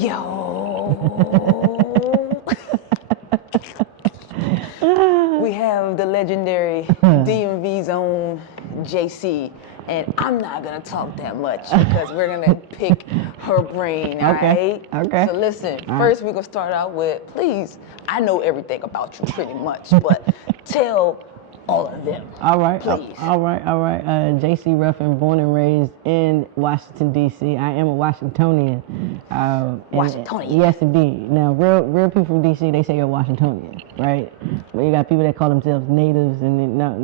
Yo. We have the legendary DMV's own Jaycee, and I'm not gonna talk that much because we're gonna pick her brain, all right? Okay. So listen, first we're gonna start out with, please, I know everything about you pretty much, but tell all of them. All right. Please. All right. Jaycee Ruffin, born and raised in Washington, D.C. I am a Washingtonian. Washingtonian? Yes, indeed. Now, real people from D.C., they say you're Washingtonian, right? But you got people that call themselves natives, and no.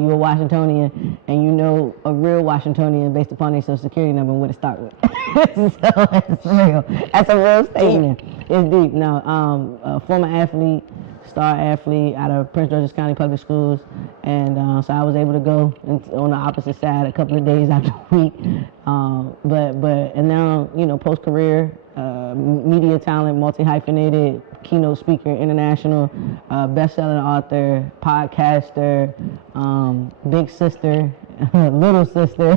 You're a Washingtonian, and you know a real Washingtonian based upon their social security number and where to start with. So it's real. That's a real statement. It's deep. Now, a former athlete, star athlete out of Prince George's County Public Schools, and so I was able to go on the opposite side a couple of days out the week. And now, post career, media talent, multi-hyphenated, keynote speaker, international, best-selling author, podcaster, big sister, little sister,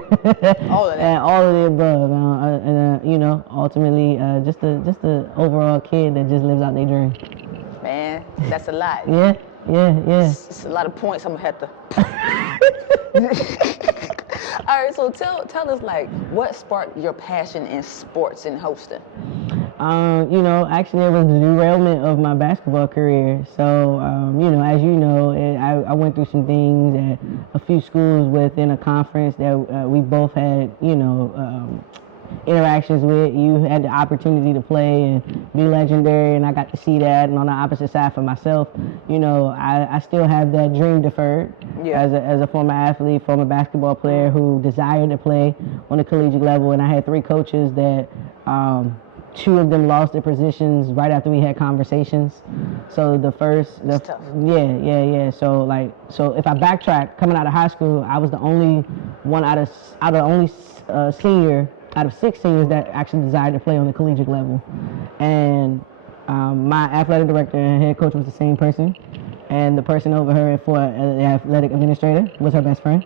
all of that, and all of the above. Ultimately, just a overall kid that just lives out their dream. Man, that's a lot. Yeah. It's a lot of points I'm gonna have to. All right, so tell us, like, what sparked your passion in sports and hosting? Actually, it was the derailment of my basketball career. So, as you know, I went through some things at a few schools within a conference that we both had, interactions with. You had the opportunity to play and be legendary, and I got to see that. And on the opposite side for myself, I still have that dream deferred. Yeah. As a former athlete, former basketball player who desired to play on the collegiate level, and I had 3 coaches that 2 of them lost their positions right after we had conversations. So It's tough. Yeah. So if I backtrack, coming out of high school, I was the only one out of senior out of 6 seniors that actually desired to play on the collegiate level. And my athletic director and head coach was the same person. And the person over her for the athletic administrator was her best friend.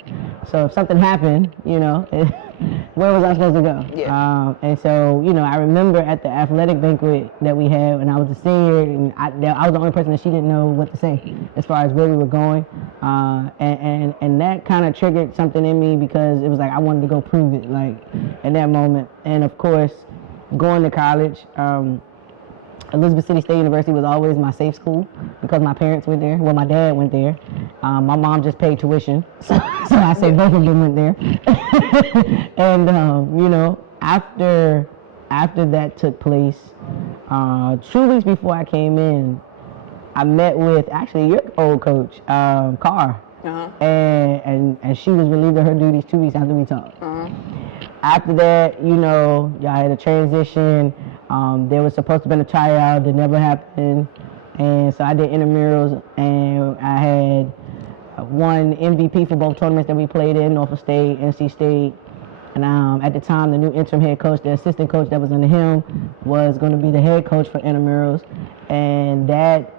So if something happened, where was I supposed to go? Yeah. And so, I remember at the athletic banquet that we had when I was a senior, and I was the only person that she didn't know what to say as far as where we were going. And that kind of triggered something in me because it was like I wanted to go prove it, like, in that moment. And of course, going to college, Elizabeth City State University was always my safe school because my parents went there. Well, my dad went there. My mom just paid tuition, so I say both of them went there. And after that took place, 2 weeks before I came in, I met with actually your old coach, Carr, and she was relieved of her duties 2 weeks after we talked. After that, y'all had a transition. There was supposed to have been a tryout that never happened, and so I did intramurals, and I had won MVP for both tournaments that we played in, Norfolk State, NC State. And at the time, the new interim head coach, the assistant coach that was under him, was going to be the head coach for intramurals, and that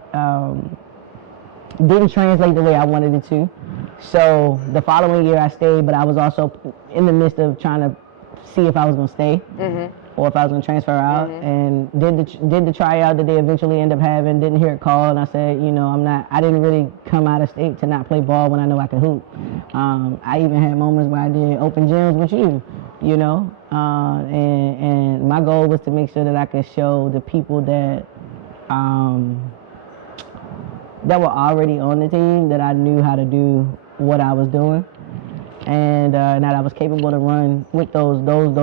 didn't translate the way I wanted it to. So the following year I stayed, but I was also in the midst of trying to see if I was going to stay or if I was going to transfer out, and did the tryout that they eventually ended up having, didn't hear it called, and I said, I didn't really come out of state to not play ball when I know I could hoop. I even had moments where I did open gyms with you, and my goal was to make sure that I could show the people that that were already on the team that I knew how to do what I was doing. And that I was capable to run with those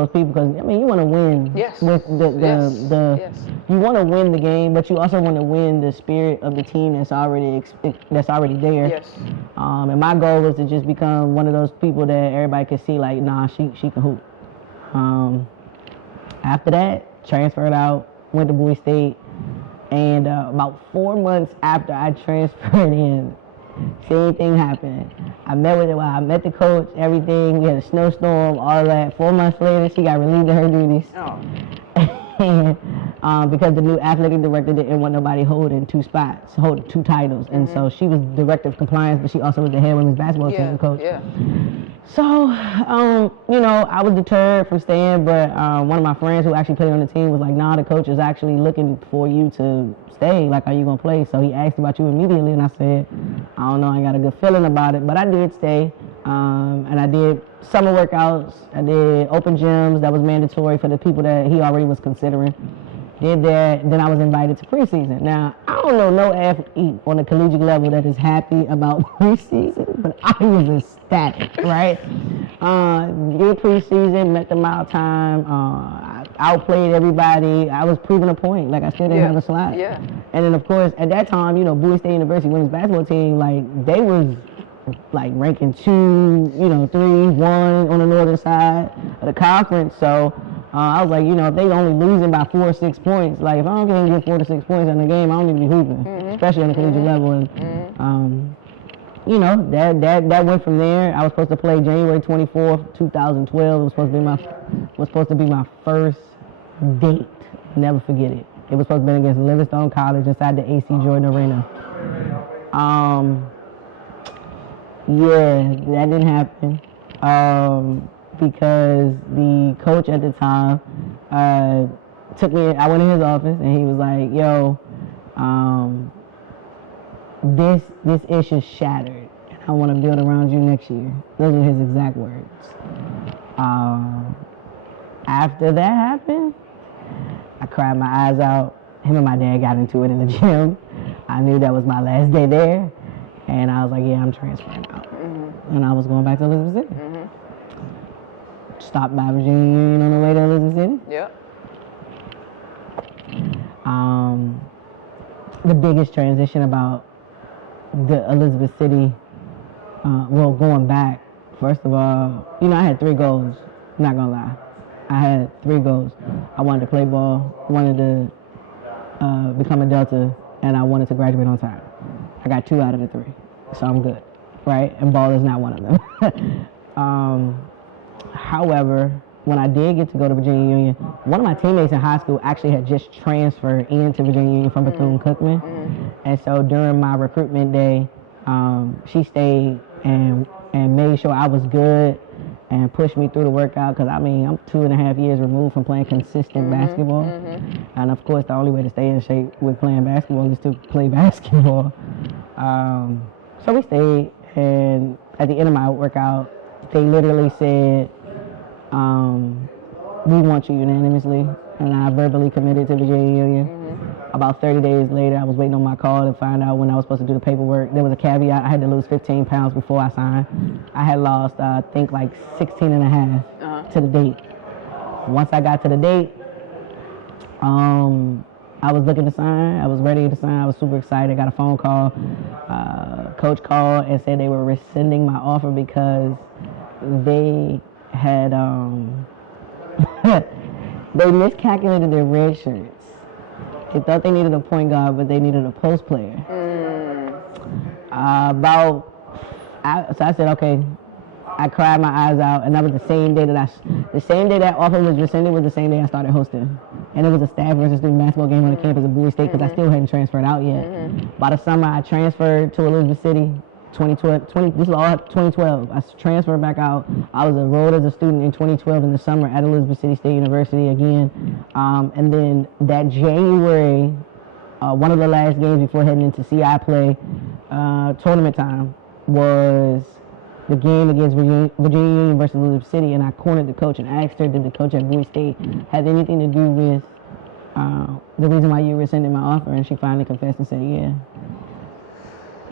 people, because you want to win. Yes. With Yes. You want to win the game, but you also want to win the spirit of the team that's already there. Yes. And my goal was to just become one of those people that everybody could see, like, nah, she can hoop. After that, transferred out, went to Bowie State, and about 4 months after I transferred in, same thing happened. I met the coach, everything. We had a snowstorm, all that. 4 months later, she got relieved of her duties. And because the new athletic director didn't want nobody holding 2 titles. And so she was director of compliance, but she also was the head women's basketball team coach. Yeah. So, I was deterred from staying, but one of my friends who actually played on the team was like, nah, the coach is actually looking for you to stay. Like, are you going to play? So he asked about you immediately, and I said, I don't know, I got a good feeling about it, but I did stay. And I did summer workouts. I did open gyms. That was mandatory for the people that he already was considering. Did that. Then I was invited to preseason. Now, I don't know no athlete on a collegiate level that is happy about preseason, but I was ecstatic, right? Did preseason, met the mile time. I outplayed everybody. I was proving a point. Like, I still didn't have a slot. Yeah. And then, of course, at that time, Bowie State University women's basketball team, like, they was like ranking 2, 3, 1 on the northern side of the conference. So I was like, if they only losing by 4 or 6 points, like if I don't get 4 to 6 points in the game, I don't need to be hooping, especially on the collegiate level. And that went from there. I was supposed to play January 24th, 2012. It was supposed to be my first date. Never forget it. It was supposed to be against Livingstone College inside the AC Jordan Arena. Yeah, that didn't happen because the coach at the time took me. I went in his office and he was like, "Yo, this issue shattered. I want to build around you next year." Those were his exact words. After that happened, I cried my eyes out. Him and my dad got into it in the gym. I knew that was my last day there. And I was like, yeah, I'm transferring out. And I was going back to Elizabeth City. Stopped by Virginia Union on the way to Elizabeth City. Yep. The biggest transition about the Elizabeth City, going back, first of all, I had 3 goals. I'm not going to lie. I had 3 goals. I wanted to play ball, wanted to become a Delta, and I wanted to graduate on time. I got 2 out of the 3, so I'm good, right? And ball is not one of them. However, when I did get to go to Virginia Union, one of my teammates in high school actually had just transferred into Virginia Union from Bethune-Cookman. And so during my recruitment day, she stayed and made sure I was good and pushed me through the workout because, I'm 2.5 years removed from playing consistent basketball. And, of course, the only way to stay in shape with playing basketball is to play basketball. So we stayed, and at the end of my workout, they literally said, we want you unanimously, and I verbally committed to Virginia Union. About 30 days later, I was waiting on my call to find out when I was supposed to do the paperwork. There was a caveat. I had to lose 15 pounds before I signed. I had lost, I think, like 16 and a half to the date. Once I got to the date, I was looking to sign. I was ready to sign. I was super excited. Got a phone call. Coach called and said they were rescinding my offer because they had they miscalculated their red shirts. They thought they needed a point guard, but they needed a post player. So I said, okay. I cried my eyes out, and that was the same day that offer was rescinded was the same day I started hosting. And it was a staff versus student basketball game on the campus of Bowie State because I still hadn't transferred out yet. By the summer, I transferred to Elizabeth City. 2012. This is all 2012. I transferred back out. I was enrolled as a student in 2012 in the summer at Elizabeth City State University again. And then that January, one of the last games before heading into CI play, tournament time, was the game against Virginia Union versus Elizabeth City. And I cornered the coach and asked her, did the coach at Bowie State have anything to do with the reason why you rescinded my offer? And she finally confessed and said, yeah.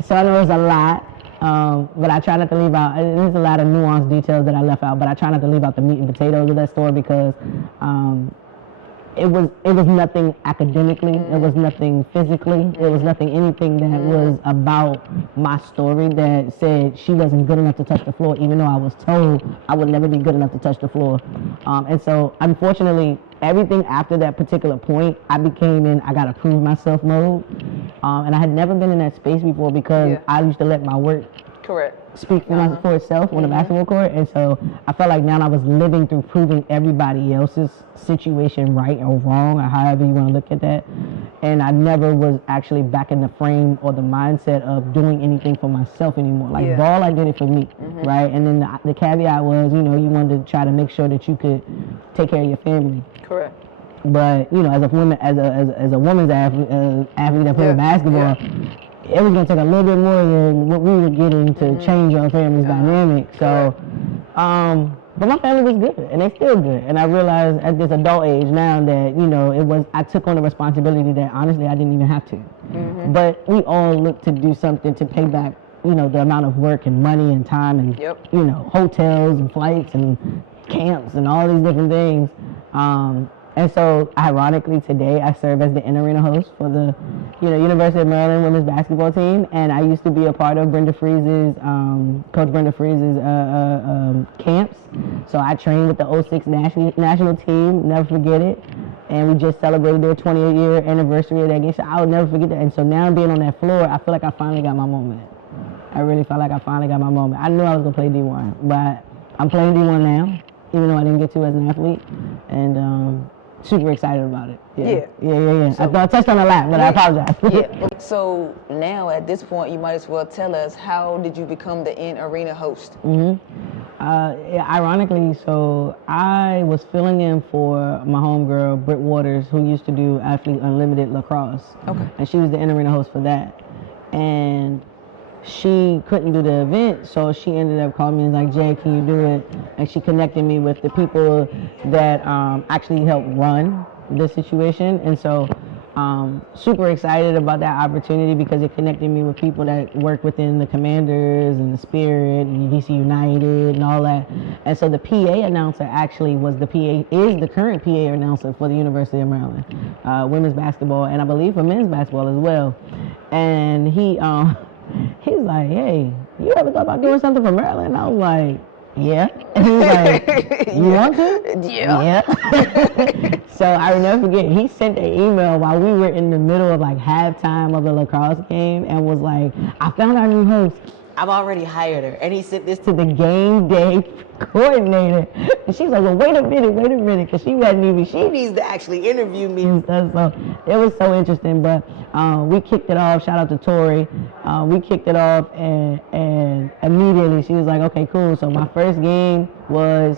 So I know there's a lot, but I try not to leave out, there's a lot of nuanced details that I left out, but I try not to leave out the meat and potatoes of that story because it was nothing academically, it was nothing physically, it was nothing, anything that was about my story that said she wasn't good enough to touch the floor, even though I was told I would never be good enough to touch the floor. And so, unfortunately, everything after that particular point, I became in I gotta prove myself mode. And I had never been in that space before because I used to let my work speak for itself on the basketball court. And so I felt like now I was living through proving everybody else's situation right or wrong, or however you want to look at that. And I never was actually back in the frame or the mindset of doing anything for myself anymore. Like ball, I did it for me, right? And then the caveat was, you wanted to try to make sure that you could take care of your family. Correct. But as a woman, as a woman's athlete that played basketball, it was gonna take a little bit more than what we were getting to change our family's dynamic. So, but my family was good, and they still good. And I realized at this adult age now that I took on the responsibility that honestly I didn't even have to. But we all look to do something to pay back, the amount of work and money and time and hotels and flights and camps and all these different things. And so, ironically, today I serve as the in-arena host for the, University of Maryland women's basketball team, and I used to be a part of Coach Brenda Freeze's camps. So I trained with the 06 national team, never forget it, and we just celebrated their 28-year anniversary of that game. So I'll never forget that. And so now being on that floor, I feel like I finally got my moment. I really felt like I finally got my moment. I knew I was gonna play D1, but I'm playing D1 now, even though I didn't get to as an athlete, and super excited about it. Yeah. So, I touched on a lot, but I apologize. So now at this point, you might as well tell us, how did you become the in-arena host? Ironically, so I was filling in for my homegirl, Britt Waters, who used to do Athlete Unlimited lacrosse. Okay. And she was the in-arena host for that. And she couldn't do the event, so she ended up calling me and like, Jay, can you do it? And she connected me with the people that actually helped run the situation. And so super excited about that opportunity because it connected me with people that work within the Commanders and the Spirit and DC United and all that. And so the PA announcer actually is the current PA announcer for the University of Maryland, women's basketball, and I believe for men's basketball as well. And he was like, hey, you ever thought about doing something for Maryland? And I was like, yeah. And he was like, you want to? Yeah. So I will never forget, he sent an email while we were in the middle of like halftime of the lacrosse game and was like, I found our new host. I've already hired her. And he sent this to the game day coordinator. And she's like, well, wait a minute, because she needs to actually interview me and stuff. So it was so interesting. But we kicked it off. Shout out to Tori. We kicked it off, and immediately she was like, okay, cool. So my first game was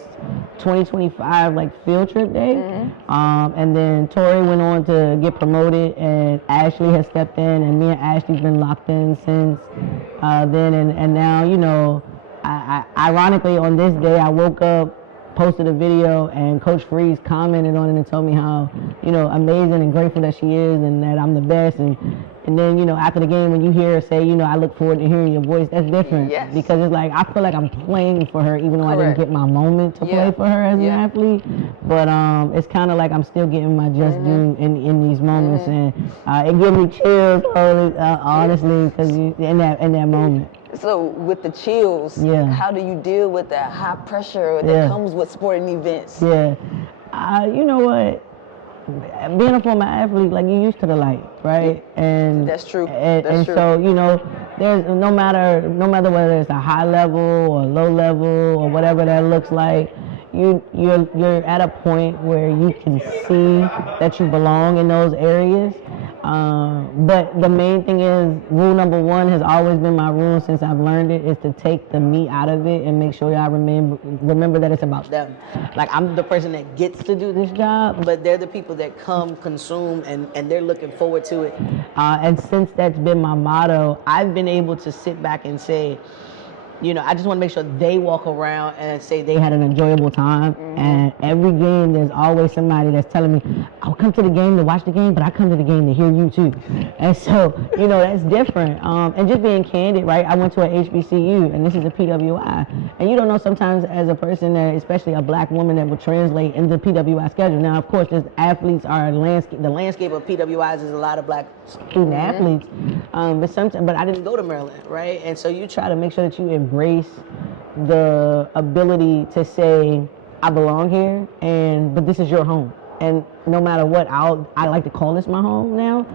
2025, like field trip day. And then Tori went on to get promoted, and Ashley has stepped in, and me and Ashley's been locked in since then. And now, I ironically on this day I woke up, posted a video, and Coach Freeze commented on it and told me how, amazing and grateful that she is and that I'm the best. And then, after the game, when you hear her say, I look forward to hearing your voice, that's different. Yes. Because it's like, I feel like I'm playing for her, even though I didn't get my moment to play for her as an athlete. But it's kind of like I'm still getting my just due in these moments. And it gives me chills, honestly, because in that moment. So with the chills, how do you deal with that high pressure that comes with sporting events? You know what? Being a former athlete, like, you're used to the light, right? And that's true. And so, there's no matter whether it's a high level or low level or whatever that looks like, you're at a point where you can see that you belong in those areas. But the main thing is, rule number one has always been my rule since I've learned it, is to take the me out of it and make sure y'all remember that it's about them. Like, I'm the person that gets to do this job, but they're the people that come, consume, and they're looking forward to it. And since that's been my motto, I've been able to sit back and say, I just want to make sure they walk around and say they had an enjoyable time. And every game, there's always somebody that's telling me, I'll come to the game to watch the game, but I come to the game to hear you too. And so, that's different. And just being candid, right? I went to a HBCU, and this is a PWI. And you don't know sometimes as a person, that, especially a black woman, that will translate in the PWI schedule. Now, of course, there's athletes are the landscape of PWIs is a lot of black student athletes. But I didn't go to Maryland, right? And so you try to make sure that you embrace the ability to say, I belong here, but this is your home. and no matter what, I like to call this my home now,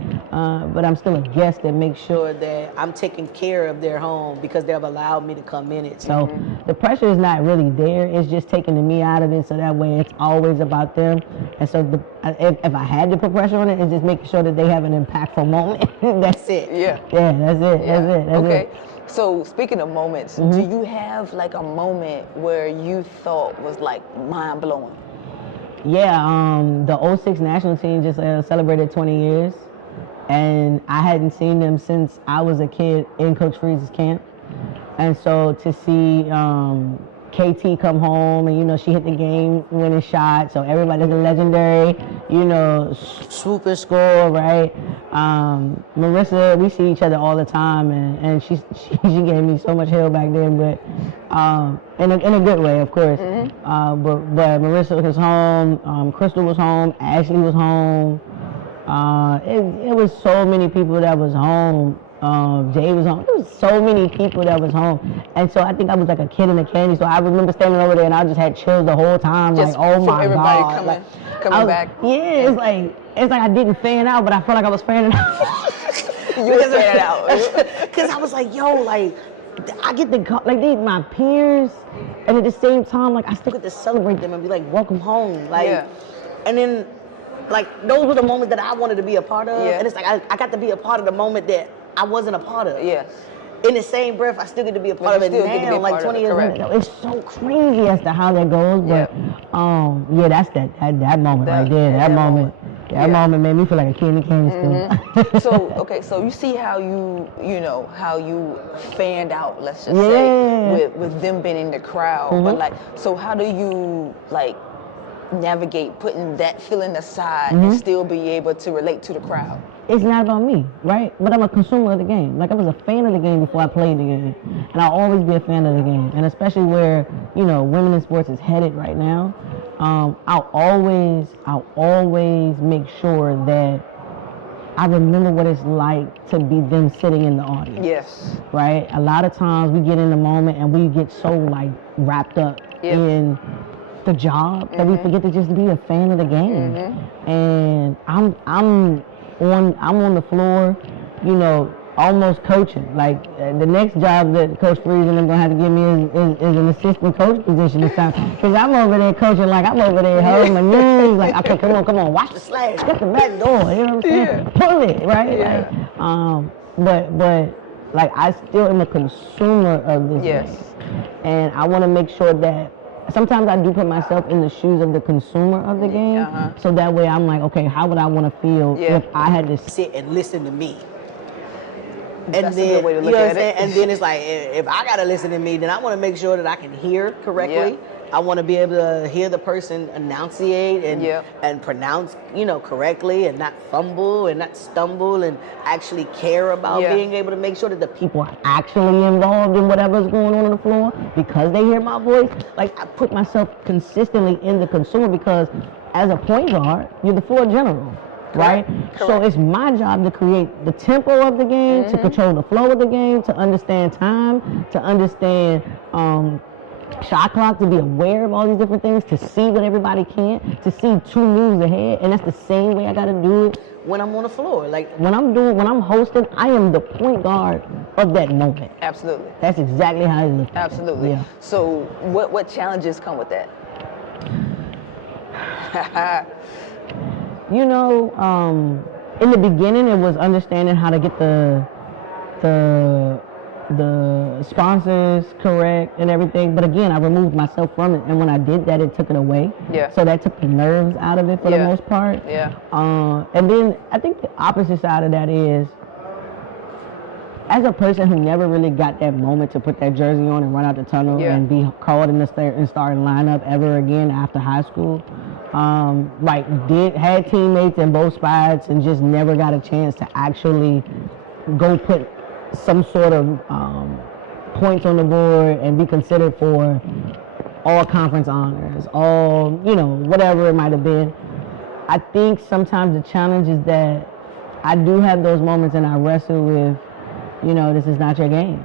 but I'm still a guest that makes sure that I'm taking care of their home because they've allowed me to come in it. So the pressure is not really there. It's just taking the me out of it, so that way it's always about them. And so if I had to put pressure on it, it's just making sure that they have an impactful moment. That's it. Yeah. Yeah, that's it. Yeah. That's it. That's okay. it. So speaking of moments, do you have like a moment where you thought was like mind blowing? Yeah, the 06 national team just celebrated 20 years, and I hadn't seen them since I was a kid in Coach Freeze's camp. And so to see KT come home and, you know, she hit the game-winning shot, so everybody, the legendary, you know, swoop and score, right? Marissa, we see each other all the time, and she gave me so much hell back then, but in a good way, of course. But Marissa was home, Crystal was home, Ashley was home. It was so many people that was home. Jay was home. There was so many people that was home, and so I think I was like a kid in a candy. So I remember standing over there, and I just had chills the whole time. Just like, oh my everybody god, coming back. Yeah, it's like I didn't fan out, but I felt like I was fanning out. You were fanning out because I was like, yo, like I get to like these my peers, and at the same time, like I still get to celebrate them and be like, welcome home, like, and then like those were the moments that I wanted to be a part of, and it's like I got to be a part of the moment that I wasn't a part of. Yes. In the same breath, I still get to be a part of it now, like 20 years later. It's so crazy as to how that goes, but yeah, that's that moment right there. That moment made me feel like a kid in the candy store. So you see how how you fanned out, let's just say, with them being in the crowd. But like, so how do you like navigate putting that feeling aside and still be able to relate to the crowd? It's not about me, right? But I'm a consumer of the game. Like, I was a fan of the game before I played the game. And I'll always be a fan of the game. And especially where, you know, women in sports is headed right now, I'll always make sure that I remember what it's like to be them sitting in the audience. Yes. Right? A lot of times we get in the moment and we get so, like, wrapped up in the job that we forget to just be a fan of the game. And I'm on the floor, you know, almost coaching. Like the next job that Coach Freeze and I'm gonna have to give me is an assistant coach position this time. Cause I'm over there coaching, like I'm over there holding my knees, like okay, come on, watch the slash, get the back door, you know what I'm saying? Pull it, right? Like, but like I still am a consumer of this game. And I wanna make sure that sometimes I do put myself in the shoes of the consumer of the game, so that way I'm like, okay, how would I want to feel if I had to sit and listen to me? That's a good way to look at it. And then it's like, if I gotta listen to me, then I want to make sure that I can hear correctly. I want to be able to hear the person enunciate and pronounce, you know, correctly, and not fumble and not stumble, and actually care about being able to make sure that the people are actually involved in whatever's going on the floor because they hear my voice. Like, I put myself consistently in the consumer because as a point guard, you're the floor general. Right? So it's my job to create the tempo of the game, to control the flow of the game, to understand time, to understand shot clock, to be aware of all these different things, to see what everybody can, to see 2 moves ahead. And that's the same way I got to do it when I'm on the floor. Like when I'm hosting, I am the point guard of that moment. Absolutely. That's exactly how it looks. Absolutely. Yeah. So what challenges come with that? You know, in the beginning, it was understanding how to get the sponsors correct and everything. But again, I removed myself from it, and when I did that, it took it away. Yeah. So that took the nerves out of it for the most part. Yeah. And then I think the opposite side of that is, as a person who never really got that moment to put that jersey on and run out the tunnel and be called in the starting lineup ever again after high school, had teammates in both spots and just never got a chance to actually go put some sort of points on the board and be considered for all conference honors, all, you know, whatever it might have been. I think sometimes the challenge is that I do have those moments and I wrestle with, you know, this is not your game.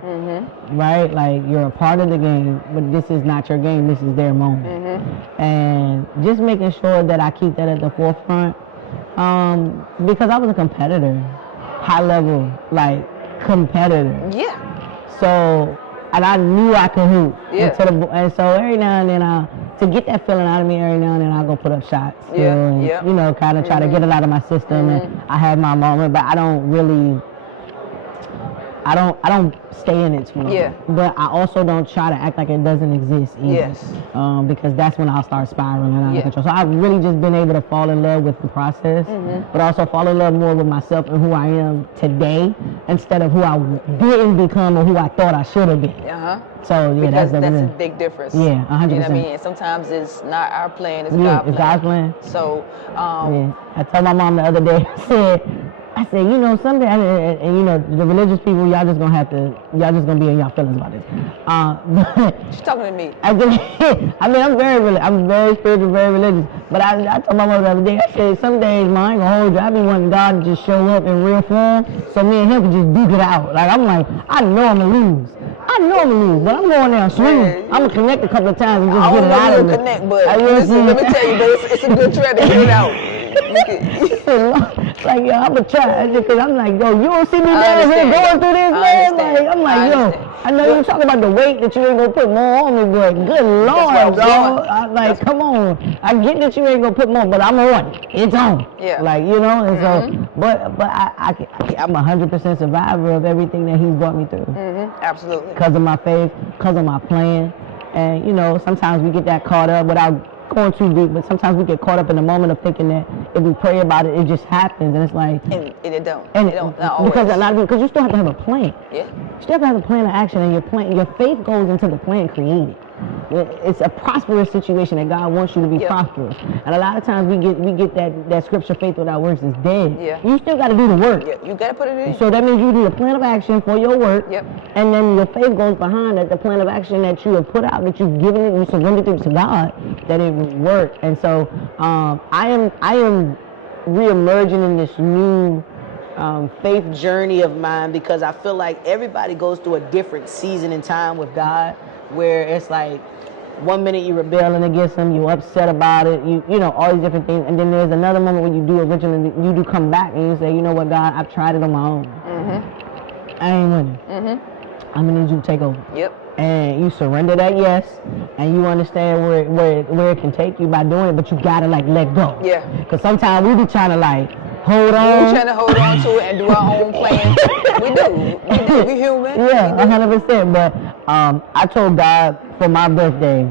right? Like, you're a part of the game, but this is not your game. This is their moment. And just making sure that I keep that at the forefront, because I was a competitor, high level, like, competitor. Yeah. So, and I knew I could hoop. Yeah. And so every now and then, to get that feeling out of me, every now and then I'll go put up shots. Yeah. And, you know, kind of try to get it out of my system. And I have my moment, but I don't really, I don't stay in it too long. Yeah. But I also don't try to act like it doesn't exist either. Yes. Because that's when I'll start spiraling out of control. So I've really just been able to fall in love with the process, but also fall in love more with myself and who I am today instead of who I didn't become or who I thought I should have been. So yeah, because that's a big difference. Yeah, 100%. You know what I mean? Sometimes it's not our plan, it's God's plan. So, I told my mom the other day, I said, you know, someday, and you know, the religious people, y'all just gonna be in y'all feelings about this. She's talking to me. I mean, I'm very spiritual, very religious. But I told my mom the other day, I said, some days, I ain't gonna hold you. I be wanting God to just show up in real form, so me and him can just duke it out. Like, I'm like, I know I'm gonna lose, but I'm going there swinging. I'm gonna connect a couple of times and just get it out of me. Connect, but listen, let me tell you, but it's a good thread to get it out. Like, yo, I'm gonna try, because I'm like, yo, you don't see me down here going through this, man? Like, I'm like, yo, I know you're talking about the weight that you ain't gonna put more on me, but good Lord, dog. Like, come on. I get that you ain't gonna put more, but I'm on it. It's on. Yeah. Like, you know, and so, but I'm 100% survivor of everything that he's brought me through. Absolutely. Because of my faith, because of my plan. And, you know, sometimes we get that caught up without going too deep, but sometimes we get caught up in the moment of thinking that if we pray about it, it just happens, and it's like, and it don't. And it don't, not always. Because a lot of because you still have to have a plan. Yeah. You still have to have a plan of action, and your faith goes into the plan created. It's a prosperous situation that God wants you to be prosperous. And a lot of times we get that scripture, faith without works is dead. Yeah. You still got to do the work. Yeah. You got to put it in. So that means you do a plan of action for your work. Yep. And then your faith goes behind that, the plan of action that you have put out, that you've given it, you surrendered it to God, that it would work. And so I am reemerging in this new faith journey of mine, because I feel like everybody goes through a different season in time with God, where it's like 1 minute you're rebelling against him, you're upset about it, you know, all these different things, and then there's another moment when you do come back and you say, you know what, God, I've tried it on my own. I ain't winning. I'm gonna need you to take over. Yep. And you surrender that yes, and you understand where it can take you by doing it, but you gotta like let go. Yeah. Because sometimes we be trying to like hold on. We're trying to hold on to it and do our own plan. We do. We human. Yeah, 100%. But I told God for my birthday,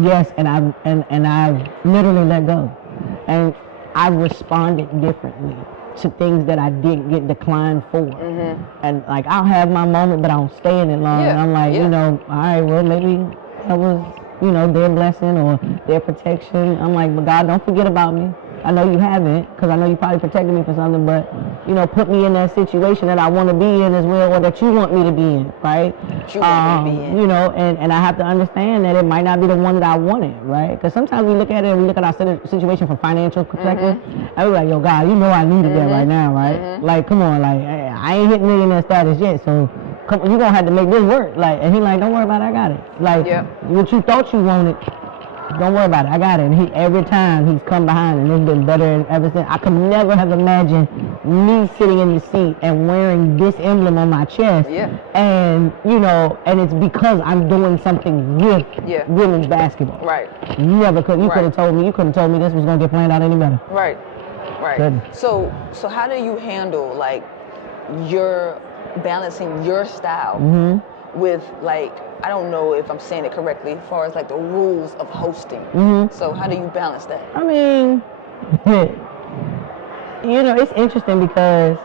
yes, and I've literally let go, and I responded differently to things that I didn't get declined for. And like, I'll have my moment, but I don't stay in it long. And I'm like, you know, all right, well, maybe that was, you know, their blessing or their protection. I'm like, but God, don't forget about me. I know you haven't, because I know you probably protected me for something, but, you know, put me in that situation that I want to be in as well, or that you want me to be in, right? You want me to be in. You know, and I have to understand that it might not be the one that I wanted, right? Because sometimes we look at it and we look at our situation from financial perspective, and we're like, yo, God, you know I needed that right now, right? Like, come on, like, I ain't hit millionaire status yet, so you're going to have to make this work. Like, and he like, don't worry about it, I got it. Like, what you thought you wanted, don't worry about it, I got it. And every time he's come behind, and it's been better ever since. I could never have imagined me sitting in the seat and wearing this emblem on my chest. Yeah. And, you know, and it's because I'm doing something with women's basketball. Right. You could have told me this was going to get planned out any better. Right. So how do you handle, like, your balancing your style with, like, I don't know if I'm saying it correctly, as far as like the rules of hosting. So how do you balance that? I mean, you know, it's interesting because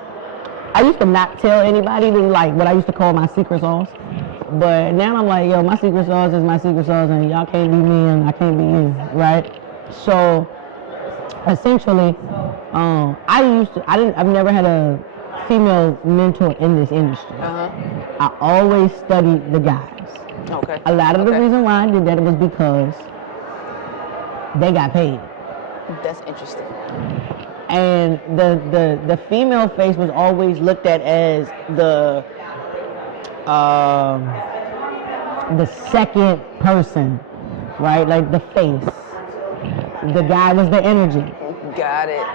I used to not tell anybody like what I used to call my secret sauce. But now I'm like, yo, my secret sauce is my secret sauce, and y'all can't be me and I can't be you, right? So essentially, I've never had a female mentor in this industry. I always studied the guys. Okay. A lot of the reason why I did that was because they got paid. That's interesting. And the female face was always looked at as the the second person, right? Like the face. The guy was the energy. Got it.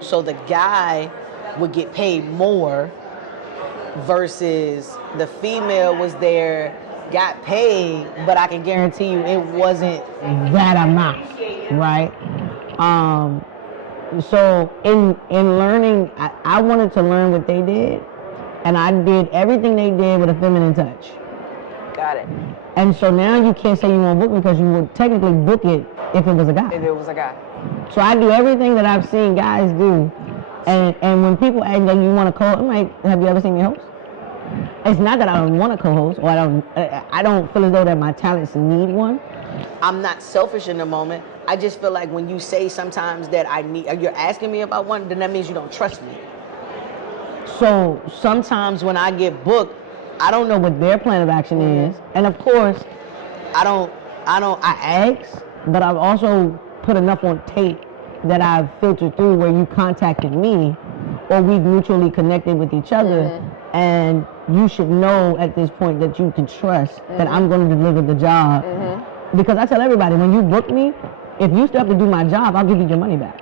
So the guy would get paid more versus the female was there, got paid, but I can guarantee you it wasn't that amount, right? So in learning, I wanted to learn what they did, and I did everything they did with a feminine touch. Got it. And so now you can't say you want to book me because you would technically book it if it was a guy. If it was a guy. So I do everything that I've seen guys do, and when people ask like you want a co-host, I'm like, have you ever seen me host? It's not that I don't want a co-host, or I don't feel as though that my talents need one. I'm not selfish in the moment. I just feel like when you say sometimes that you're asking me about one, then that means you don't trust me. So sometimes when I get booked, I don't know what their plan of action is, and of course, I ask, but I've also put enough on tape that I've filtered through where you contacted me, or we've mutually connected with each other, and you should know at this point that you can trust that I'm going to deliver the job. Because I tell everybody, when you book me, if you still have to do my job, I'll give you your money back.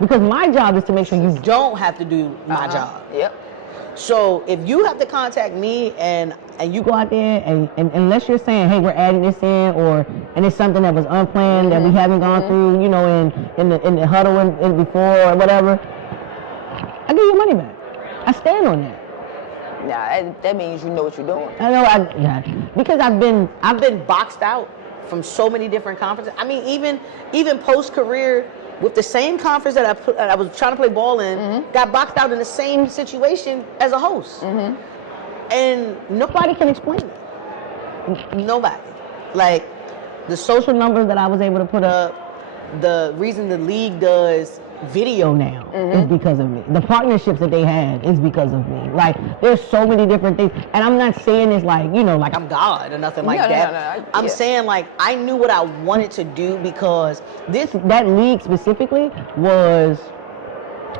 Because my job is to make sure you don't have to do my job. Yep. So if you have to contact me and you go out there and unless you're saying, hey, we're adding this in, and it's something that was unplanned that we haven't gone through, you know, in the huddle and before or whatever, I give you your money back. I stand on that. Nah, that means you know what you're doing. I know, because I've been boxed out from so many different conferences. I mean, even post-career, with the same conference that I was trying to play ball in, got boxed out in the same situation as a host. And nobody can explain it. Nobody. Like, the social numbers that I was able to put up, the reason the league does video now is because of me. The partnerships that they had is because of me. Like, there's so many different things. And I'm not saying this like, you know, like I'm God or nothing like that. No. I'm saying like I knew what I wanted to do because that league specifically was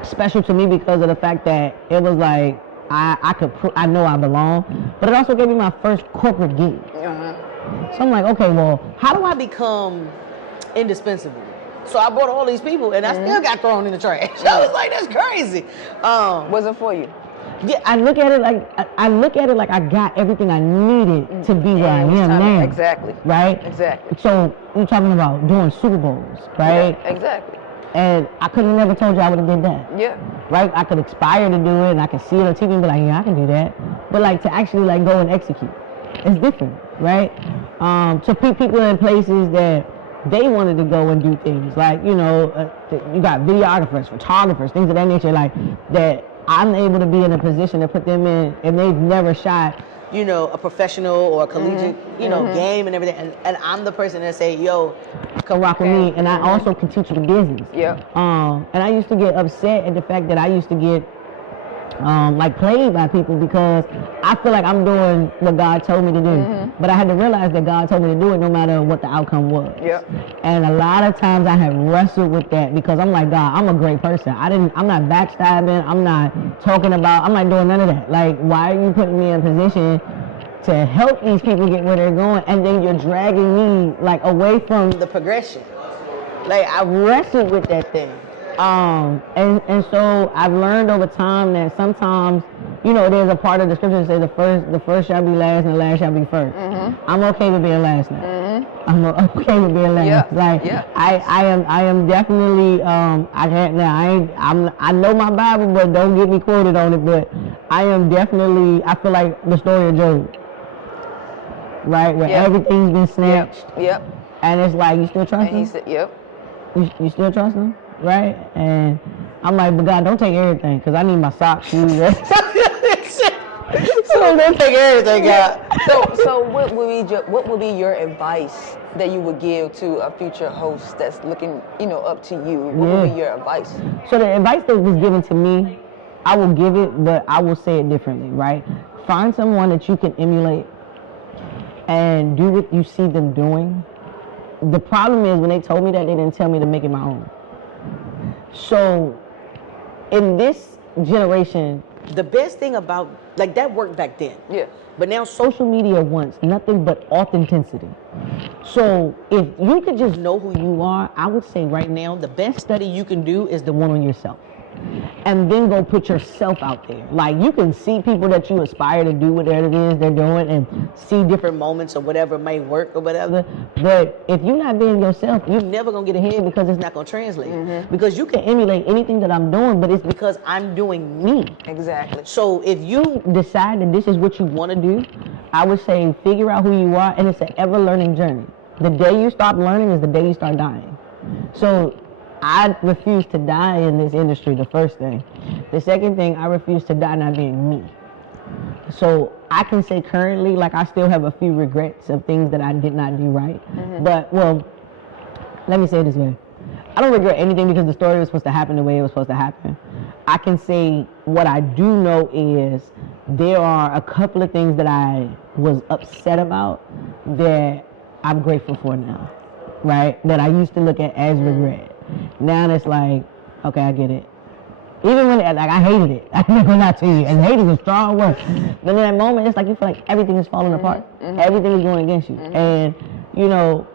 special to me because of the fact that it was like I know I belong, but it also gave me my first corporate gig. So I'm like, okay, well, how do I become indispensable? So I brought all these people, and I still got thrown in the trash. I was like, that's crazy. Wasn't for you. Yeah, I look at it like I got everything I needed to be where I am now. Exactly. Right? Exactly. So you're talking about doing Super Bowls, right? Yeah, exactly. And I could have never told you I would have did that. Yeah. Right? I could aspire to do it, and I could see it on TV and be like, yeah, I can do that. But like to actually like go and execute, it's different, right? To put people in places that they wanted to go and do things like, you know, you got videographers, photographers, things of that nature, like that I'm able to be in a position to put them in, and they've never shot, you know, a professional or a collegiate, you know, game and everything. And I'm the person that say, yo, come rock with me. And I also can teach you the business. Yeah. And I used to get upset at the fact that I used to get like played by people because I feel like I'm doing what God told me to do. But I had to realize that God told me to do it no matter what the outcome was. Yep. And a lot of times I have wrestled with that because I'm like, God, I'm a great person. I'm not backstabbing. I'm not doing none of that. Like, why are you putting me in a position to help these people get where they're going, and then you're dragging me like away from the progression? Like, I wrestled with that thing. And so I've learned over time that sometimes, you know, there's a part of the scripture that says the first shall be last and the last shall be first. I'm okay with being last now. I'm okay with being last. I am definitely I know my Bible, but don't get me quoted on it, but I feel like the story of Job. Right? Where everything's been snatched. Yep. And it's like, you still trust him? And he said, yep. You still trust him? Right? And I'm like, but God, don't take everything, because I need my socks, shoes. So don't take everything, God. So what would be your advice that you would give to a future host that's looking, you know, up to you? What would be your advice? So the advice that was given to me, I will give it, but I will say it differently, right? Find someone that you can emulate and do what you see them doing. The problem is when they told me that, they didn't tell me to make it my own. So in this generation, the best thing about, like, that worked back then. Yeah. But now Social media wants nothing but authenticity. So if you could just know who you are, I would say right now the best study you can do is the one on yourself. And then go put yourself out there. Like, you can see people that you aspire to do whatever it is they're doing and see different moments or whatever may work or whatever. But if you're not being yourself, you're never going to get ahead because it's not going to translate. Because you can emulate anything that I'm doing, but it's because I'm doing me. Exactly. So if you decide that this is what you want to do, I would say figure out who you are, and it's an ever-learning journey. The day you stop learning is the day you start dying. So I refuse to die in this industry, the first thing. The second thing, I refuse to die not being me. So I can say currently, like, I still have a few regrets of things that I did not do right. But, well, let me say it this way. I don't regret anything because the story was supposed to happen the way it was supposed to happen. I can say what I do know is there are a couple of things that I was upset about that I'm grateful for now, right? That I used to look at as regret. Now it's like, okay, I get it. Even when, like, I hated it. I'm not gonna lie to you. And hate is a strong word. But in that moment, it's like you feel like everything is falling apart. Everything is going against you. And, you know,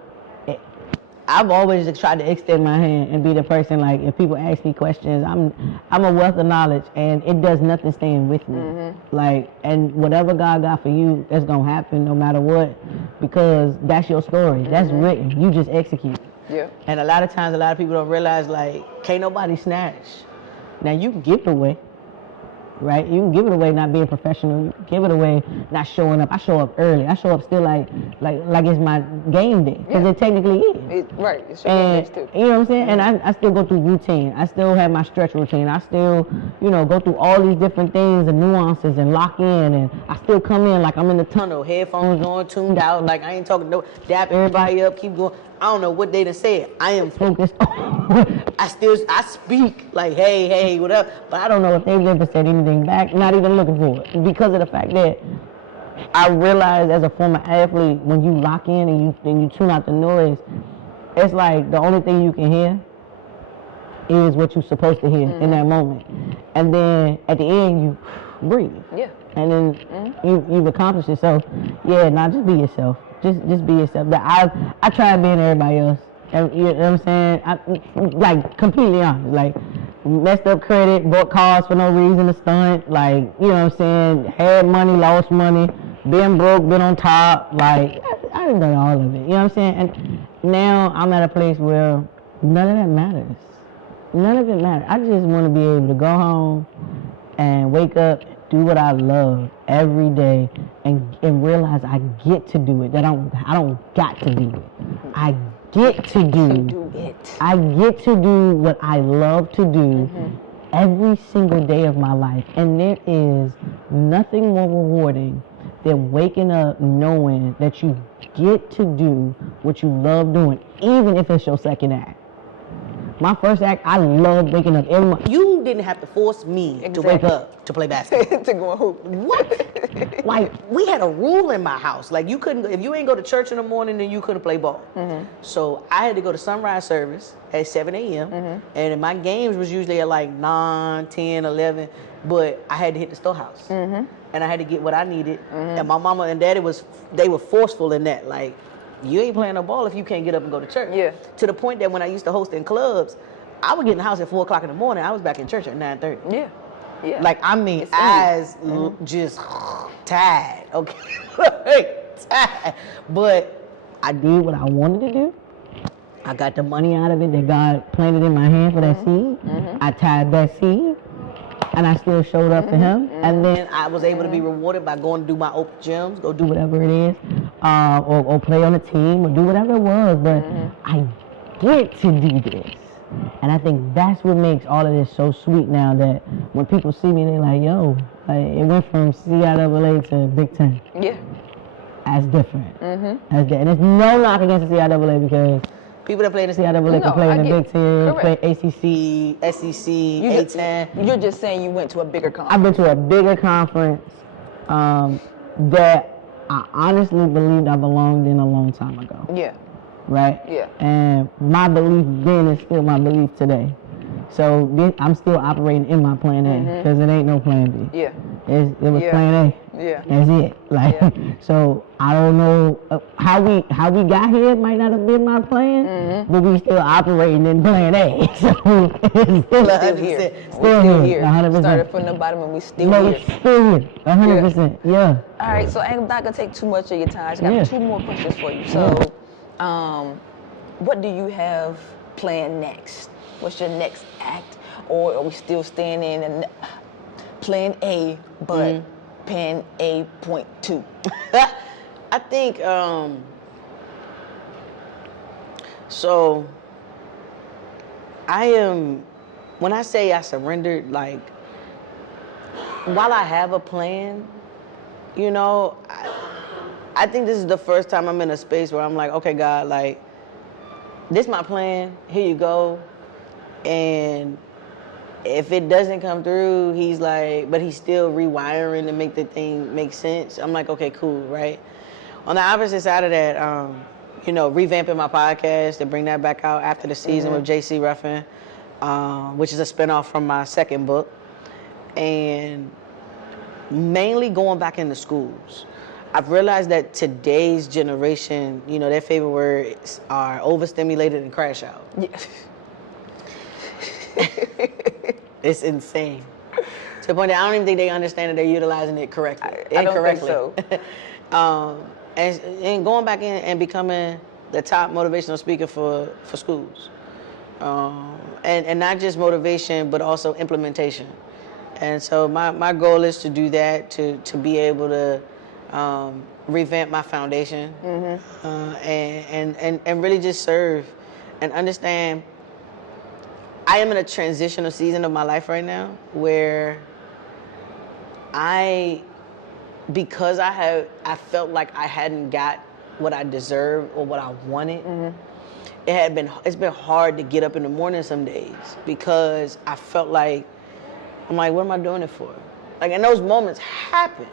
I've always tried to extend my hand and be the person, like, if people ask me questions, I'm a wealth of knowledge, and it does nothing staying with me. Like, and whatever God got for you, that's gonna happen no matter what, because that's your story. That's written. You just execute. Yeah. And a lot of times, a lot of people don't realize, like, can't nobody snatch. Now, you can give it away, right? You can give it away not being professional. You can give it away not showing up. I show up early. I show up still like it's my game day, because it technically is. Right. It's your game days too. You know what I'm saying? And I still go through routine. I still have my stretch routine. I still, you know, go through all these different things and nuances and lock in. And I still come in like I'm in the tunnel, headphones on, tuned out, like I ain't talking, no, dap everybody up, keep going. I don't know what they done said. I am focused on I speak like, hey, what up? But I don't know if they've ever said anything back, not even looking for it. Because of the fact that I realized as a former athlete, when you lock in and you tune out the noise, it's like the only thing you can hear is what you're supposed to hear in that moment. And then at the end, you breathe. Yeah. And then you've accomplished it. So, yeah, now just be yourself. Just be yourself. But I tried being everybody else. And, you know what I'm saying? Like, completely honest. Like, messed up credit, bought cars for no reason to stunt. Like, you know what I'm saying? Had money, lost money, been broke, been on top. Like, I done done all of it. You know what I'm saying? And now I'm at a place where none of that matters. None of it matters. I just want to be able to go home and wake up, do what I love every day, and realize I get to do it. That I don't got to do it. I get to do it. I get to do what I love to do every single day of my life. And there is nothing more rewarding than waking up knowing that you get to do what you love doing, even if it's your second act. My first act, I love waking up every morning. You didn't have to force me to wake up to play basketball. To go hoop. What? Like, we had a rule in my house. Like, you couldn't, if you ain't go to church in the morning, then you couldn't play ball. So I had to go to sunrise service at 7 a.m. And my games was usually at like 9, 10, 11. But I had to hit the storehouse. And I had to get what I needed. And my mama and daddy they were forceful in that. Like, you ain't playing no ball if you can't get up and go to church. Yeah. To the point that when I used to host in clubs, I would get in the house at 4 o'clock in the morning. I was back in church at 9:30. Yeah. Yeah. Like, I mean, eyes just tired, okay? Like, tired. But I did what I wanted to do. I got the money out of it that God planted in my hand for that seed. I tied that seed, and I still showed up for him. And then I was able to be rewarded by going to do my open gyms, go do whatever it is, or play on a team, or do whatever it was. But I get to do this. And I think that's what makes all of this so sweet now, that when people see me, they're like, yo, like, it went from CIAA to Big Ten. Yeah. That's different. That's different. And there's no knock against the CIAA, because people that play in the CIAA can play in the Big Ten, play ACC, SEC, A10. You're just saying you went to a bigger conference. I've been to a bigger conference that I honestly believed I belonged in a long time ago. Yeah. Right? Yeah. And my belief then is still my belief today. So I'm still operating in my plan A because it ain't no plan B. Yeah. It was plan A. Yeah. That's it. Like, so I don't know how we got here. It might not have been my plan, but we still operating in plan A. So it's Still here. Still here. 100%. Started from the bottom and we still No, here. we still here. 100%. Yeah. All right, so I'm not gonna take too much of your time. I just got 2 more questions for you. So, what do you have planned next? What's your next act? Or are we still staying in plan A, but plan A.2? I think, so I am, when I say I surrendered, like, while I have a plan, you know, I think this is the first time I'm in a space where I'm like, okay, God, like, this is my plan, here you go. And if it doesn't come through, he's like, but he's still rewiring to make the thing make sense. I'm like, okay, cool, right? On the opposite side of that, you know, revamping my podcast to bring that back out after the season with Jaycee Ruffin, which is a spinoff from my second book. And mainly going back into schools. I've realized that today's generation, you know, their favorite words are overstimulated and crash out. Yeah. It's insane. To the point that I don't even think they understand that they're utilizing it correctly. I don't think so. And going back in and becoming the top motivational speaker for schools. And not just motivation, but also implementation. And so my goal is to do that, to be able to revamp my foundation and really just serve and understand. I am in a transitional season of my life right now where because I felt like I hadn't got what I deserved or what I wanted. It's been hard to get up in the morning some days because I felt like, I'm like, what am I doing it for? Like, and those moments happen.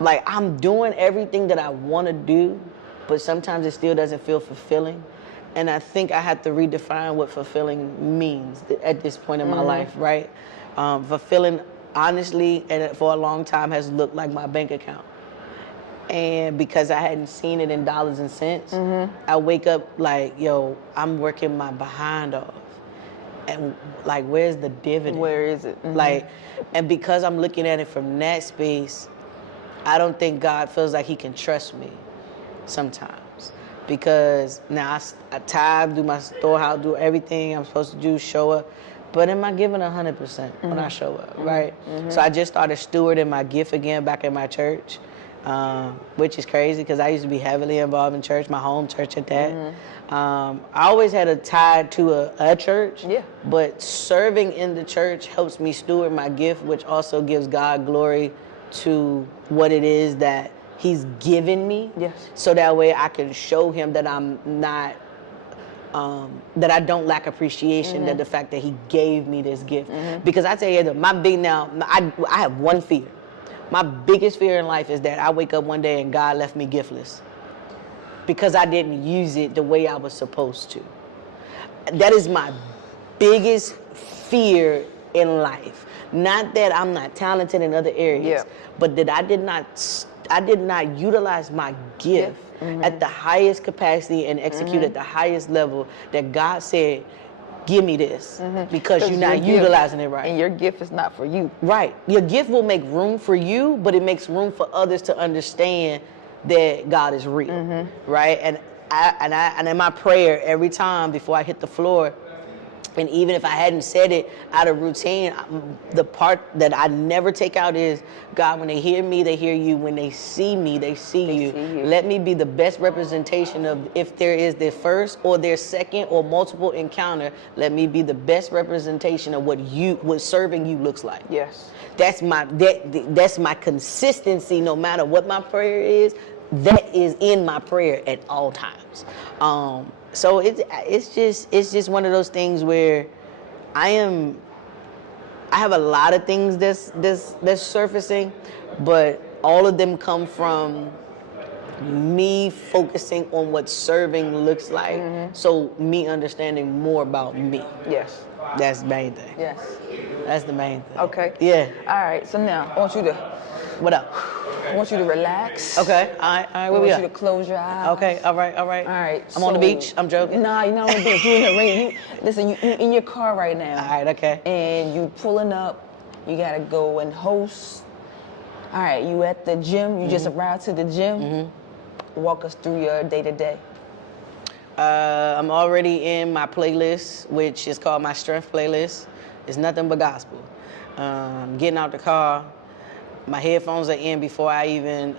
Like, I'm doing everything that I want to do, but sometimes it still doesn't feel fulfilling. And I think I have to redefine what fulfilling means at this point in my life, right? Fulfilling, honestly, and for a long time has looked like my bank account. And because I hadn't seen it in dollars and cents, I wake up like, yo, I'm working my behind off. And like, where's the dividend? Where is it? Like, and because I'm looking at it from that space, I don't think God feels like he can trust me sometimes. Because now I tithe, do my storehouse, do everything I'm supposed to do, show up. But am I giving 100% when I show up, right? So I just started stewarding my gift again back in my church, which is crazy because I used to be heavily involved in church, my home church at that. I always had a tie to a church, but serving in the church helps me steward my gift, which also gives God glory to what it is that he's given me. So that way I can show him that I'm not, that I don't lack appreciation, that the fact that he gave me this gift. Because I tell you, I have one fear. My biggest fear in life is that I wake up one day and God left me giftless because I didn't use it the way I was supposed to. That is my biggest fear in life. Not that I'm not talented in other areas, but that I did not utilize my gift at the highest capacity and execute at the highest level that God said, give me this because you're not utilizing it right. And your gift is not for you. Right. Your gift will make room for you, but it makes room for others to understand that God is real, right? And in my prayer every time before I hit the floor, and even if I hadn't said it out of routine, the part that I never take out is, God, when they hear me, they hear you. When they see me, they see you. Let me be the best representation of, if there is their first or their second or multiple encounter, let me be the best representation of what serving you looks like. That's my consistency, no matter what my prayer is. That is in my prayer at all times. So it's just one of those things where I have a lot of things that's surfacing, but all of them come from me focusing on what serving looks like. So me understanding more about me. Yes. That's the main thing. Yes. That's the main thing. Okay. Yeah. All right. So now I want you to. What up? I want you to relax. Okay. All right. I Where want we you at? to close your eyes. Okay. All right. All right. I'm on the beach. I'm joking. Nah, you're not on the beach. You're in the rain. Listen, you in your car right now. All right. Okay. And you pulling up. You gotta go and host. All right. You at the gym. You just arrived to the gym. Walk us through your day to day. I'm already in my playlist, which is called my strength playlist. It's nothing but gospel. Getting out the car, my headphones are in before I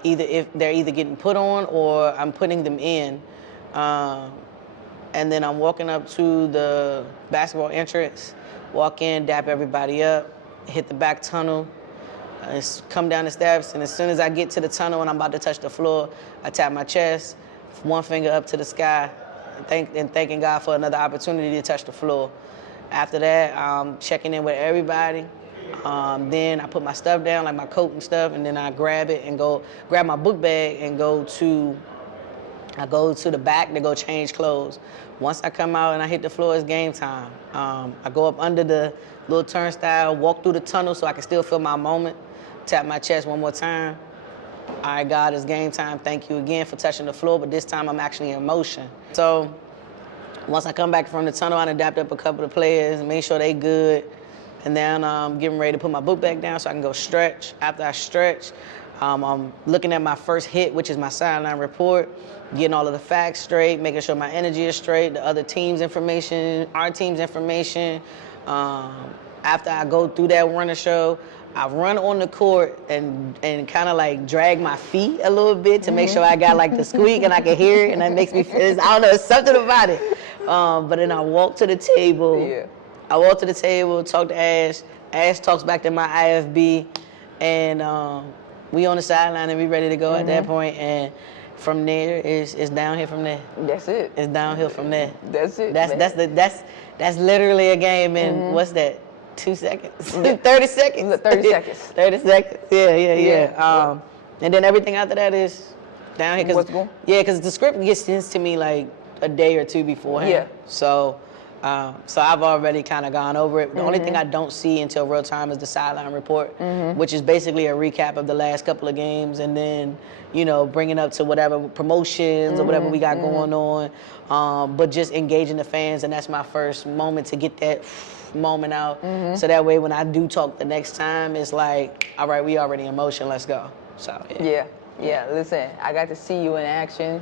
if they're either getting put on or I'm putting them in. And then I'm walking up to the basketball entrance, walk in, dap everybody up, hit the back tunnel, come down the steps, and as soon as I get to the tunnel and I'm about to touch the floor, I tap my chest, one finger up to the sky, thanking God for another opportunity to touch the floor. After that, I'm checking in with everybody. Then I put my stuff down, like my coat and stuff, and then I grab it and go grab my book bag and go to the back to go change clothes. Once I come out and I hit the floor, it's game time. I go up under the little turnstile, walk through the tunnel so I can still feel my moment, tap my chest one more time. All right, God, it's game time. Thank you again for touching the floor, but this time I'm actually in motion. So once I come back from the tunnel, I adapt up a couple of players and make sure they good. And then I'm getting ready to put my book back down so I can go stretch. After I stretch, I'm looking at my first hit, which is my sideline report, getting all of the facts straight, making sure my energy is straight, the other team's information, our team's information. After I go through that runner show, I run on the court and kind of like drag my feet a little bit to make sure I got like the squeak and I can hear it, and that makes me feel, I don't know, it's something about it. But then I walk to the table. Yeah. I walk to the table, talk to Ash. Ash talks back to my IFB, and we on the sideline and we ready to go at that point. And from there, it's downhill from there. That's it. It's downhill from there. That's it. That's literally a game in what's that? 2 seconds? 30 seconds. 30 seconds. 30 seconds. Yeah. And then everything after that is downhill. What's going? Yeah, because the script gets sent to me like a day or two beforehand. Yeah. So I've already kind of gone over it. The only thing I don't see until real time is the sideline report, which is basically a recap of the last couple of games, and then bringing up to whatever promotions or whatever we got going on. But just engaging the fans, and that's my first moment to get that moment out. So that way when I do talk the next time, it's like, all right, we already in motion, let's go. So Yeah, listen, I got to see you in action.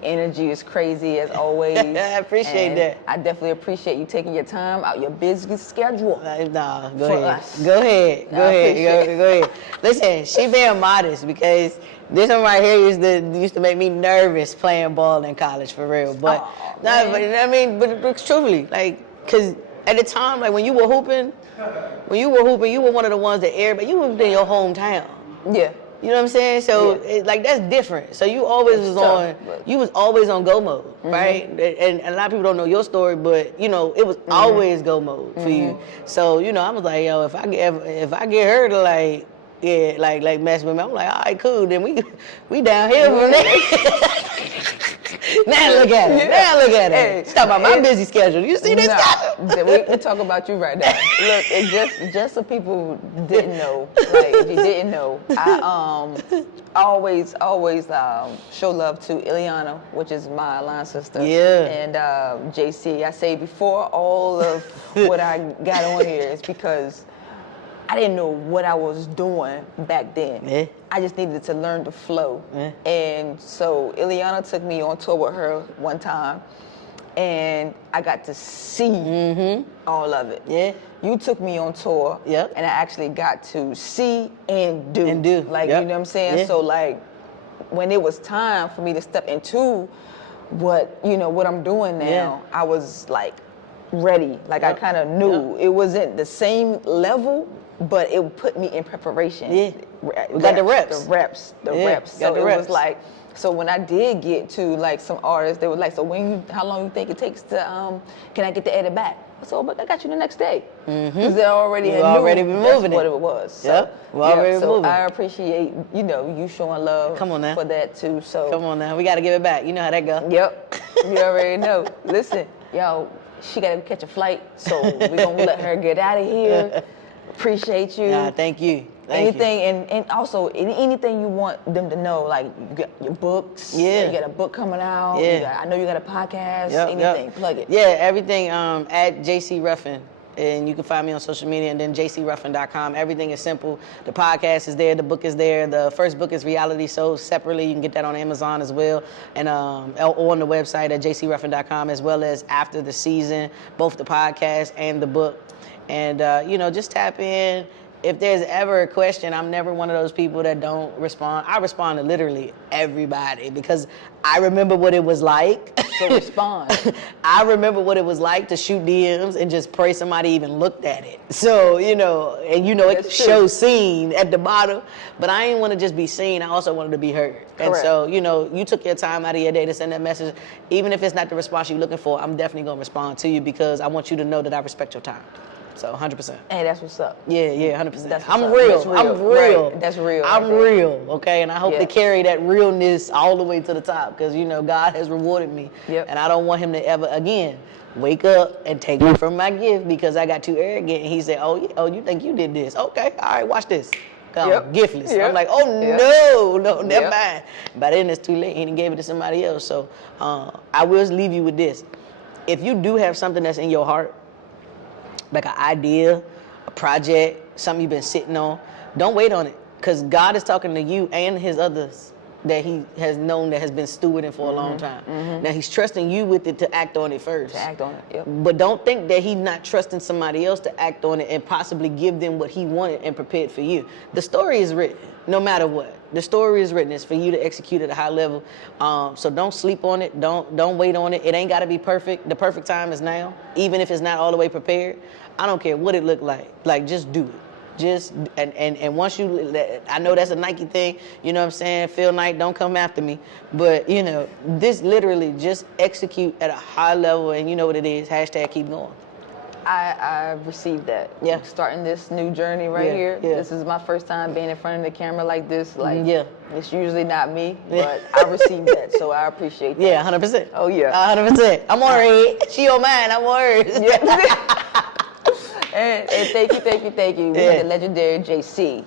Energy is crazy as always. I appreciate that. I definitely appreciate you taking your time out your busy schedule. Nah, for us. Go ahead. Listen, she being modest because this one right here used to make me nervous playing ball in college for real. But but truthfully, like, cause at the time, like when you were hooping, you were one of the ones that everybody, you was in your hometown. Yeah. You know what I'm saying? So that's different. So you always was on go mode, right? And a lot of people don't know your story, but it was always go mode for you. So I was like, yo, if I get her to like mess with me, I'm like, all right, cool. Then we downhill from there. Now look at it. Now look at it. Hey, talk about my busy schedule. You see this schedule? We talk about you right now. Look, it just so people didn't know. Like, if you didn't know, I always show love to Ileana, which is my line sister. Yeah. And Jaycee. I say before all of what I got on here is because I didn't know what I was doing back then. Yeah. I just needed to learn the flow. Yeah. And so Ileana took me on tour with her one time, and I got to see all of it. Yeah. You took me on tour, Yep. and I actually got to see and do. Like, Yep. you know what I'm saying? Yeah. So, like, when it was time for me to step into what I'm doing now, I was, like, ready. Like, I kind of knew. It wasn't the same level, but it put me in preparation. Yeah. We got the reps. The reps. So it was like, so when I did get to like some artists, they were like, so how long you think it takes to, can I get the edit back? So, but I got you the next day. Because they already been moving what it was. So, yep, we're already so moving. I appreciate, you showing love Come on now. for that too. So come on now, we got to give it back. You know how that go. Yep, you already know. Listen, yo, she got to catch a flight, so we're going to let her get out of here. Appreciate you. Nah, thank you. Anything, and also anything you want them to know, like you got your books. Yeah. You got a book coming out. Yeah. I know you got a podcast. Yep, anything, plug it. Yeah, everything at Jaycee Ruffin. And you can find me on social media, and then jcruffin.com. Everything is simple. The podcast is there. The book is there. The first book is Reality Sold separately. You can get that on Amazon as well, and on the website at jcruffin.com, as well as after the season, both the podcast and the book. And just tap in. If there's ever a question, I'm never one of those people that don't respond. I respond to literally everybody because I remember what it was like. So respond. I remember what it was like to shoot DMs and just pray somebody even looked at it. So, it shows seen at the bottom, but I didn't want to just be seen. I also wanted to be heard. Correct. And so, you took your time out of your day to send that message. Even if it's not the response you're looking for, I'm definitely going to respond to you because I want you to know that I respect your time. So 100%. Hey, that's what's up. Yeah, 100%. I'm real. Right. That's real. I'm real, okay? And I hope to carry that realness all the way to the top because, God has rewarded me. Yep. And I don't want him to ever, again, wake up and take me from my gift because I got too arrogant. And he said, oh, you think you did this? Okay, all right, watch this. I'm giftless. Yep. I'm like, no, never mind. By then it's too late. He done gave it to somebody else. So I will leave you with this. If you do have something that's in your heart, like an idea, a project, something you've been sitting on, don't wait on it because God is talking to you and his others that he has known that has been stewarding for a long time. Now he's trusting you with it to act on it first. To act on it, yep. But don't think that he's not trusting somebody else to act on it and possibly give them what he wanted and prepared for you. The story is written, no matter what. The story is written. It's for you to execute at a high level. So don't sleep on it. Don't wait on it. It ain't got to be perfect. The perfect time is now, even if it's not all the way prepared. I don't care what it look like. Like, just do it. And once I know that's a Nike thing, you know what I'm saying? Phil Knight, don't come after me. But, this literally just execute at a high level, and you know what it is. # keep going. I received that. Yeah. Starting this new journey here. Yeah. This is my first time being in front of the camera like this. It's usually not me, but I received that, so I appreciate that. Yeah, 100%. Oh, yeah. 100%. I'm on her head. She on mine. I'm on hers. Yeah. And thank you. We had the legendary Jaycee.